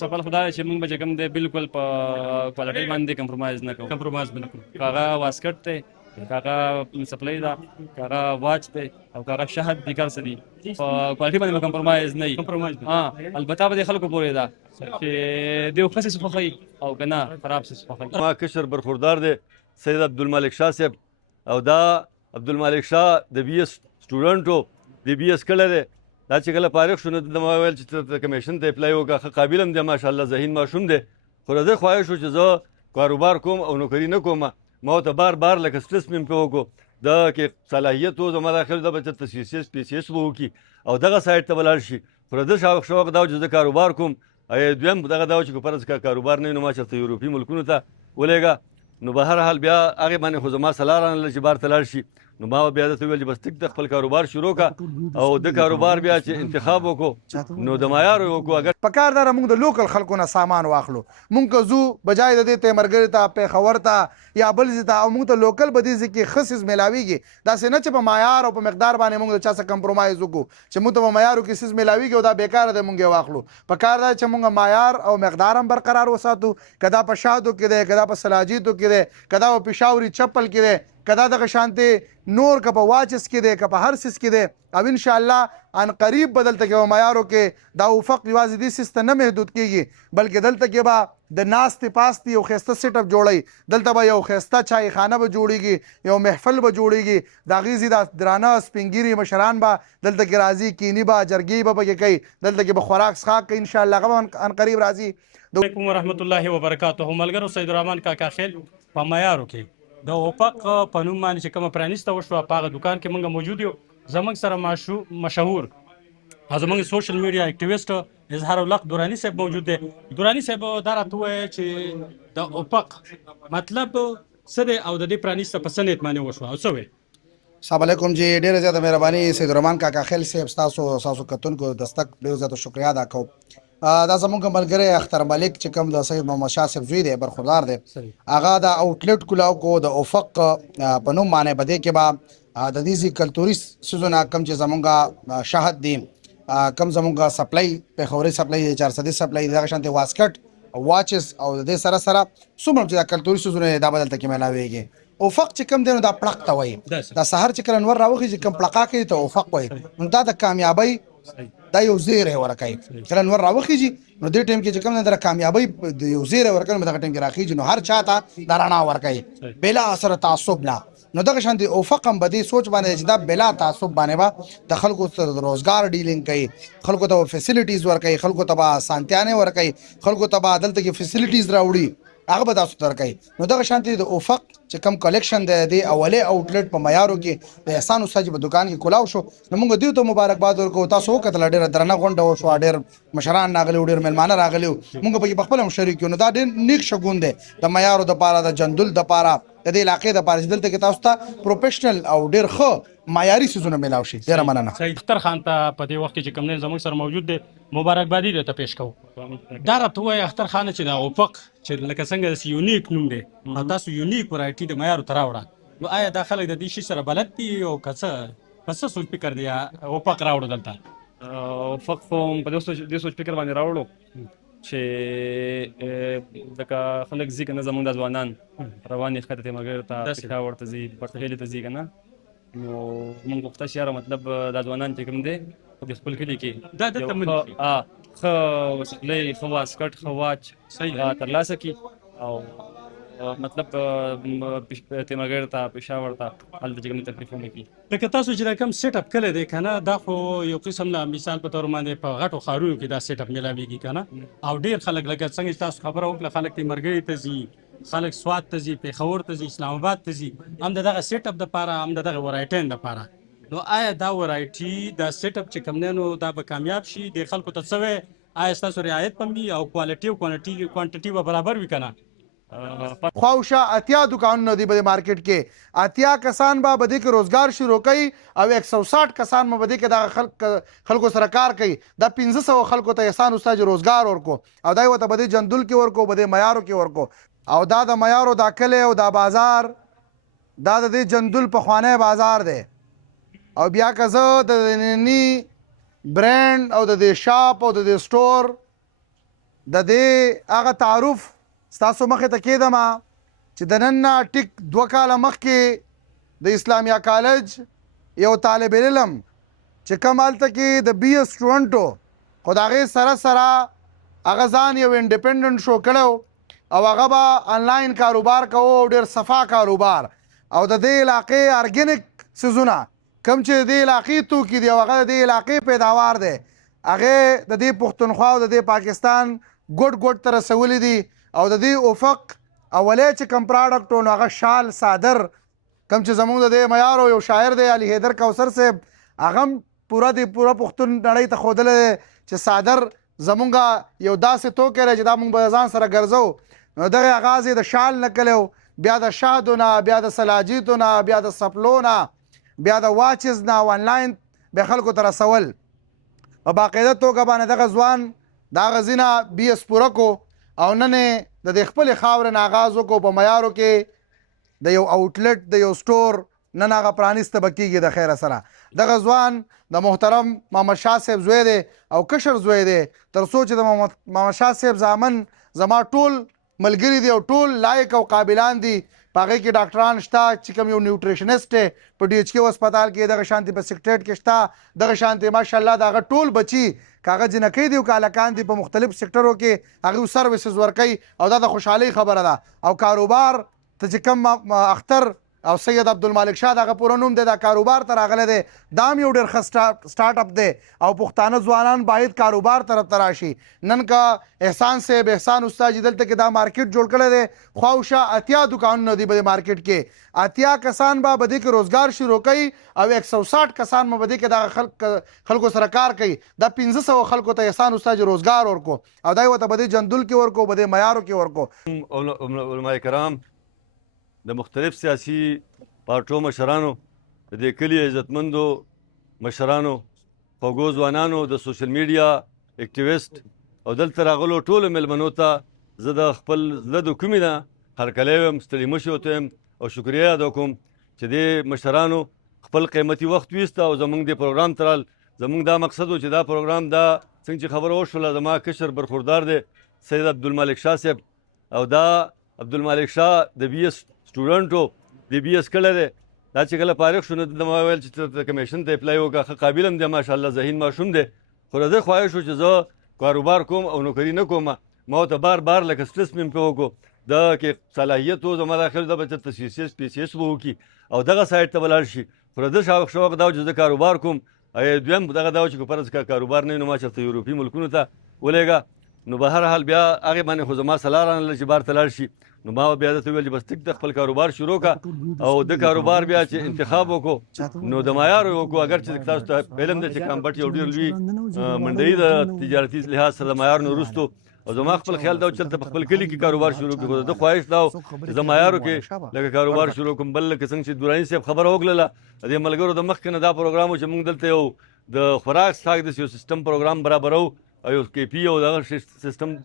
سفر خدای چې موږ به چې کوم دی بالکل په کوالټي باندې کمپرومایز نه کوو. کمپرومایز به نه کوو. هغه واسکټ دی، هغه سپلای ده، هغه واچ دی او هغه شهد دي، کار څه دي په کوالټي باندې به کمپرومایز نه وي. البته به د خلکو پورې ده چې دوی ښه څه خوښوي او که نه خراب څه خوښوي. ما کشر برخوردار دی سید عبدالمالک شاه صاحب، او دا عبدالمالک شاه د بي ایس سټوډنټ و، د بي ایس کړی دی. دا چې کله فارغ شو نو د ما ویل چې ته کمیشن ته اپلای وکړه، ښه قابل هم دی ماشاءالله، ذهین ماشوم دی. خو د ده خواهش و چې زه کاروبار کوم او نوکري نه کوم. ما ورته بار بار لکه سټرس مې پرې وکړو، دا کې صلاحیت و زما داخل ده به ته سی سی ایس پی سی ایس به وکړي او دغه سایډ ته به لاړ شي. خو د ده شوق دا و چې زه کاروبار کوم. دویم دغه دا و چې که فرض کړه کاروبار نه وي نو ما چېرته یورپي ملکونو ته ولېږه. نو به هر حال بیا هغې باندې خو زما سلا رانله چې بار ته لاړ شي. نو ما بیا درته وویل چې بس ټیک ده خپل کاروبار شروع کړه او د کاروبار بیا چې انتخاب وکړو نو د معیار وکړو. اگر پکار دا موږ د لوکل خلکو نه سامان واخلو، موږ که ځو بجای د دې تیمرګرې ته پېښور ته یا بل ځای ته او موږ ته لوکل به دې ځای کې ښه څیز میلاویږي. داسې نه چې په معیار او په مقدار باندې موږ د چا څه کمپرومایز وکړو چې موږ ته په معیارو کې څیز میلاویږي او دا بیکاره دی موږ یې واخلو. پکار دا چې موږ معیار او مقدار هم برقرار وساتو، که دا په شادو کې دی، که دا په سلاجیدو کې دی، که دا په پېښاوري چپل کې دی، که دا دغه شانتې نور که په واچس کې دی، که په هر څیز کې دی. او انشاءالله ان قریب به دلته کې په معیارو کې دا افق یوازې دې څیز ته نه محدود کېږي بلکې دلته کې به د ناستې پاستې یو ښایسته سیټ اپ جوړوي، دلته به یو ښایسته چایخانه به جوړېږي، یو محفل به جوړېږي، د هغې ځي دا درانه سپین ږیري مشران به دلته کې راځي، کیني به جرګې به پکې کوي، دلته کې به خوراک څښاک کوي انشاءالله، هغه به ان قریب راځي. علیکم ورحمت الله وبرکاته. ملګرو سید الرحمن کاکا خیل په معیارو کې د افق په نوم باندې چې کومه پرانیسته وشوه په هغه دوکان کې موږ موجود یو. زموږ سره مشهور او زموږ سوشل میډیا اکټیویسټ اظهار الحق دوراني صاحب موجود دی. دوراني صاحب دا راته ووایه چې د افق مطلب څه دی او د دې پرانیسته په څه نیت باندې وشوه او څه ویل. السلام علیکم جی، ډېره زیاته مهرباني سید الرحمن کاکا خیل صاحب، ستاسو کتونکو دستک ډېر زیاته شکریا ادا کوم. دا زموږ ملګری اختر ملک چې کوم د سید محمد شاه صاحب زوی دی برخوردار دی، هغه د آوټلیټ کولاو کو د افق په نوم باندې په دې کې به د دې کلتوري څیزونه کوم چې زموږ شهد دي، کوم زموږ سپلای پېښوري سپلای 400 سپلای دغه شانتې واسکټ واچز او د دې سره سره څومره چې دا کلتوري څیزونه دا به دلته کې میلاویږي. افق چې کوم دی نو دا پړق ته وایي، دا سهار چې کله انور راوخي چې کوم پړقا کوي ته افق وایي. نو دا د کامیابۍ دا یو زیری ورکوي، کله انور راوخیږي نو دې ټایم کې چې کوم دی د کامیابۍ یو زیری ورکوي نو دغه ټایم کې راخیږي نو هر چا ته دا رڼا ورکوي بلا سره تعصب نه. نو دغه شانتې افق هم به دې سوچ باندې چې دا بلا تعصب باندې به د خلکو سره د روزګار ډیلینګ کوي، خلکو ته به فیسیلیټیز ورکوي، خلکو ته به اسانتیانې ورکوي، خلکو ته به دلته کې فیسیلیټیز راوړي، هغه به تاسو ته ورکوي. نو دغه شانتې د افق چې کوم کلیکشن دی د اولې آوټلیټ په معیارو کې د احسان استاد په دکان کې کولاو شو نو موږ دې ته مبارکباد ورکوو. تاسو وکتله ډېره درنه غونډه وشوه، ډېر مشران راغلي وو، ډېر مېلمانه راغلي وو، موږ پکې په خپله هم شریک یو. نو دا ډېر نیک شګون دی د معیارو دپاره، د جندول دپاره، د دې علاقې دپاره چې دلته کې تاسو ته پروفیشنل او ډېر ښه معیاري څیزونه میلاو شي. ډېره مننه. سید اختر خان ته په دې وخت کې چې کوم دی زموږ سره موجود دی مبارکبادي درته پیش کوو. دا راته ووایه اختر خان چې دا افق چې لکه څنګه داسې یونیک نوم دی او تاسو یونیک ورایټي د معیارو ته راوړه، نو آیا دا خلک د دې شي سره بلد دي او که څه په څه سوچ فکر دی افق راوړو دلته؟ افق خو په دې سوچ فکر باندې راوړو چې لکه خلک ځي که نه زموږ د ځوانان روان یې ښکته تیمرګرو ته پېښور ته ځي پټخیلي ته ځي که نه، نو موږ غوښته چې یاره مطلب دا ځوانان چې کوم دی په دې خپل کلي کې ښه سپلۍ، ښه واسکټ، ښه واچ ترلاسه کړي او مطلب تیمرګر ته پېښور ته هلته چې کوم تکلیف ونه کړي. لکه تاسو چې دا کوم سیټ اپ کلی دی که نه، دا خو یو قسم نه مثال په طور باندې په غټو ښارونو کې دا سیټ اپ میلاویږي که نه، او ډېر خلک لکه څنګه چې تاسو خبره وکړه خلک تیمرګرې ته ځي، خلک سوات ته ځي، پېښور ته ځي، اسلام آباد ته ځي، هم د دغه سیټ اپ دپاره هم د دغه ورایټین دپاره. نو آیا دا ورایټي دا سیټ اپ چې کوم دی نو دا به کامیاب شي؟ د خلکو ته څه وی آیا ستاسو رعایت به وي او کوالټي او کوانټټي به برابر وي که نه؟ خواوشا 80 دکانونه دي په مارکیټ کې، 80 کسان به دې کې روزګار شروع کوي او 160 کسان به دې کې د خلکو سره کار کوي. دا 1500 خلکو ته احسان استاد روزګار ورکو او دا وته به جندول کې ورکو، به معیارو کې ورکو او دا د معیارو دا کلی او دا بازار دا د جندول په خوانه بازار دی او بیا که زه د ننني برانډ او د شاپ او د سټور د دې هغه تعارف ستاسو مخې ته کېدم چې د نن نه ټیک 2 کاله مخکې د اسلامیه کالج یو طالب علم چې کوم هلته کې د بی اس سټوډنټ و خو د هغې سره هغه ځان یو انډیپنډنټ شو کړی او هغه به آنلاین کاروبار کوو او ډېر صفا کاروبار او د دې علاقې ارګینک څیزونه کوم چې د دې علاقې توکي دي او هغه د دې علاقې پیداوار دی هغې د دې پښتونخوا او د دې پاکستان ګوټ ته رسولي دي او د دې افق اولی چې کوم پراډکټ و نو هغه شال صادر کوم چې زموږ د دې معیارو یو شاعر دی علي حیدر کوثر صاحب هغه هم پوره پښتون نړۍ ته ښودلی دی چې صادر زمونږ یو داسې توکی دی چې دا مونږ به ځان سره ګرځو نو دغه آغاز یې د شال نه کلی بیا د شادو نه بیا د سلاجیتو نه بیا د سپلو نه بیا د واچز نه او آنلاین بیا خلکو ته رسول په باقاعده توګه باندې دغه ځوان د هغه ځینه بي اس پوره کو او نن یې د دې خپلې خاورې نه آغاز وکړو په معیارو کې د یو آوټلټ د یو سټور نن هغه پرانیسته به کېږي د خیره سره دغه ځوان د محترم محمد شاه صاحب زوی دی او کشر زوی دی تر څو چې د محمد شاه صاحب زامن زما ټول ملګري دي او ټول لایق او قابلان دي په هغې کې ډاکټران شته چې کوم یو نیوټریشنسټ دی په ډي ایچ کیو هسپتال کې دغه شانتې په سیکټریټ کې شته دغه شانتې ماشاءالله د هغه ټول بچي که هغه جنکۍ دي او که هلکان دي په مختلف سیکټرو کې هغوی سروسز ورکوي او دا د خوشحالۍ خبره ده او کاروبار ته چې کوم اختر او سید عبدالمالک شاه دغه پوره نوم دی دا کاروبار ته راغلی دی دا هم یو ډېر ښه سټارټ اپ دی او پښتانه ځوانان باید کاروبار طرف ته راشي نن که احسان صاحب احسان استاد چې دلته کې دا مارکیټ جوړ کړی دی خواوشا 80 دکانونه دي په دې مارکیټ کې 80 کسان به دې کې روزګار شروع کوي او 160 کسان به دې کې دغه خلکو سره کار کوي دا 1500 خلکو ته احسان استاد روزګار ورکو او دا ورته به دې جندول کې ورکو به دې معیارو کې ورکو علماء کرام د مختلف سیاسي پارټو مشرانو د دې کلي عزتمندو مشرانو خوږو ځوانانو د سوشل میډیا اکټیویسټ او دلته راغلو ټولو مېلمنو ته زه د خپل زړه د کومې نه هرکلی وایم ستړي مه شئ ورته وایم او شکریه ادا کوم چې دې مشرانو خپل قیمتي وخت ویسته او زموږ دې پروګرام ته رال زموږ دا مقصد و چې دا پروګرام دا څنګه چې خبره وشوله زما کشر برخوردار دی سید عبدالمالک شاه صاحب او دا عبدالمالک شاه د بي اس سټوډنټ و د بي اس کړی دی دا چې کله فارغ شو نو د ما ویل چې کمیشن ته اپلای وکړه ښه قابل هم دی ماشاءالله ذهین ماشوم دی خو د ده خواهش و چې زه کاروبار کوم او نوکري نه کوم ما ورته بار لکه سټرس مې پرې وکړو دا کې صلاحیت و زما داخل دا به چېرته سی سی ایس پی سی ایس به وکړي او دغه سایډ ته به لاړ شي خو د ده شوق دا و چې زه کاروبار کوم دویم دغه دا و چې که فرض کاروبار نه وي نو ما چېرته یورپي ملکونو ته ولېږه نو به هر حال بیا هغې باندې خو زما سلا رانله چې بار ته لاړ شي نو ما بیا درته وویل چې بس ټیک د خپل کاروبار شروع کړه او د کاروبار بیا چې انتخاب وکړو نو د معیارو وکړو اگر چې تاسو ته علم دی چې کامبټ یو ډېر لوی منډوي د تجارتي لحاظ سره د معیار نه وروستو او زما خپل خیال دا و چې هلته په خپل کلي کې کاروبار شروع کړي خو د ده خواهش دا و چې زه معیارو کې لکه کاروبار شروع کړم بل لکه څنګه چې دراني صاحب خبره وکړله د دې ملګرو د مخکې نه دا پروګرام و چې موږ دلته یو د خوراک څښاک داسې یو سیستم پروګرام برابرو او یو کیپي او دغه سیستم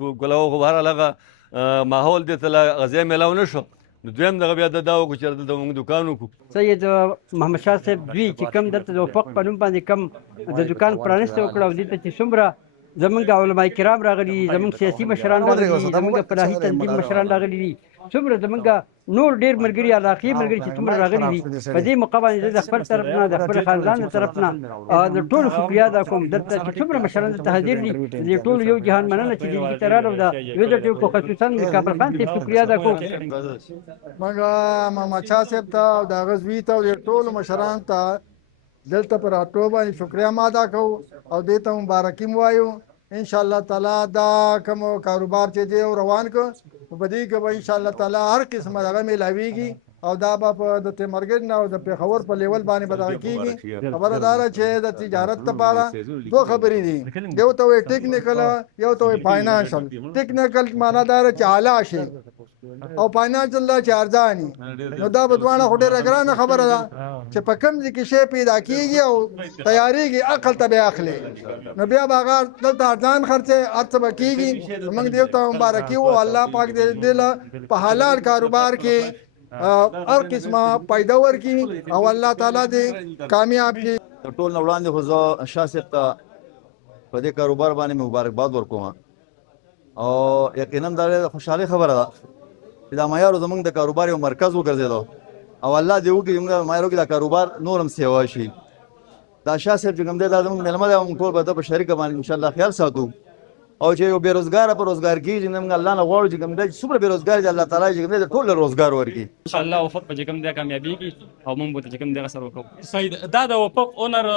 کولو خو بهرحال هغه ماحول دې ته لا غذایه میلاو نه شو نو دویم دغه بیا دا وکړو چې دلته موږ دوکان وکړو سید محمد شاه صاحب دوی چې کوم دلته د افق په نوم باندې کوم د دوکان پرانیسته وکړه او دلته چې څومره زمونږ علماء کرام راغلي زمونږ سیاسي مشران راغلي زمونږ فلاحي تنظیم مشران راغلي دي څومره زمونږ نور ډېر ملګري علاقې ملګري چې څومره راغلي دي په دې موقع باندې زه د خپل طرف نه د خپل خاندان د طرف نه د ټولو شکریا ادا کوم دلته چې څومره مشران دلته حاضر دي د ټولو یو جهان مننه چې دې ته راغلو دا ویډیو کو خصوصا کابل خان ته شکریا ادا کوم موږ محمد شاه صاحب ته او د هغه زوی ته او ټولو مشرانو ته دلته پر راټولو باندې شکریا ما ادا کوو او دې ته مبارکي م وایو ان شاء الله تعالی دا کوم کاروبار چې دی روان کو په دې کې به ان شاء الله تعالی هر قسمه دغه ملاویږي او دا به په د تیمرګن او د پیښور په لیول باندې به دغه کېږي خبره دا ده چې د تجارت لپاره دوه خبرې دي یو ته وایي ټیکنیکل یو ته وایي فاینانشل ټیکنیکل معنا دا ده چې اعلی شي او فاینانشل دا چې ارزاني نو دا به دواړه خو ډېره ګرانه خبره ده چې په کوم ځای کې شی پیدا کېږي او تیارېږي عقل ته بیا اخلي نو بیا به هغه دلته ارزان خرڅې هر څه به کېږي موږ دې ته مبارکي و الله پاک دې له په حلال کاروبار کې هر قسمه پیدا ورکړي او الله تعالی دې کامیاب کړي تر ټول نه وړاندې خو زه شاه صاحب ته په دې کاروبار باندې مبارکباد ورکوم او یقینا دا ډېره خوشحالي خبره ده چې دا معیارو زموږ د کاروبار یو مرکز وګرځېدو او الله دې وکړي زموږ معیارو کې دا کاروبار نور هم سیوا شي دا شاه صاحب چې کوم دی دا زموږ مېلمه دی او موږ ټول به ده په شریکه باندې انشاءالله خیال ساتو او چې یو بېروزګاره په روزګار کېږي نو موږ الله نه غواړو چې کوم دی چې څومره بېروزګار دي الله تعالی چې کوم دی ټول له روزګار ورکړي ان شاء الله وفق به چې کوم دی کامیابیږي او موږ به چې کوم دی سره وکړو صحیح ده. دا د وفق اونر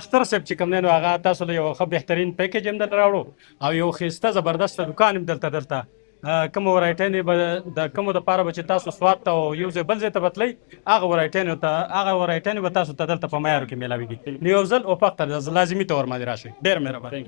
اختر صاحب چې کوم دی نو هغه تاسو له یو ښه بهترین پیکیج هم دلته راوړو او یو ښایسته زبردسته دوکان هم دلته کوم ورایټیانې به د کومو دپاره به چې تاسو سواد ته او یو ځای بل ځای ته به تلئ هغه ورایټیانې به تاسو ته دلته په معیارو کې میلاویږي نو یو ځل وفق ته لازمي طور باندې راشئ ډېر مهرباني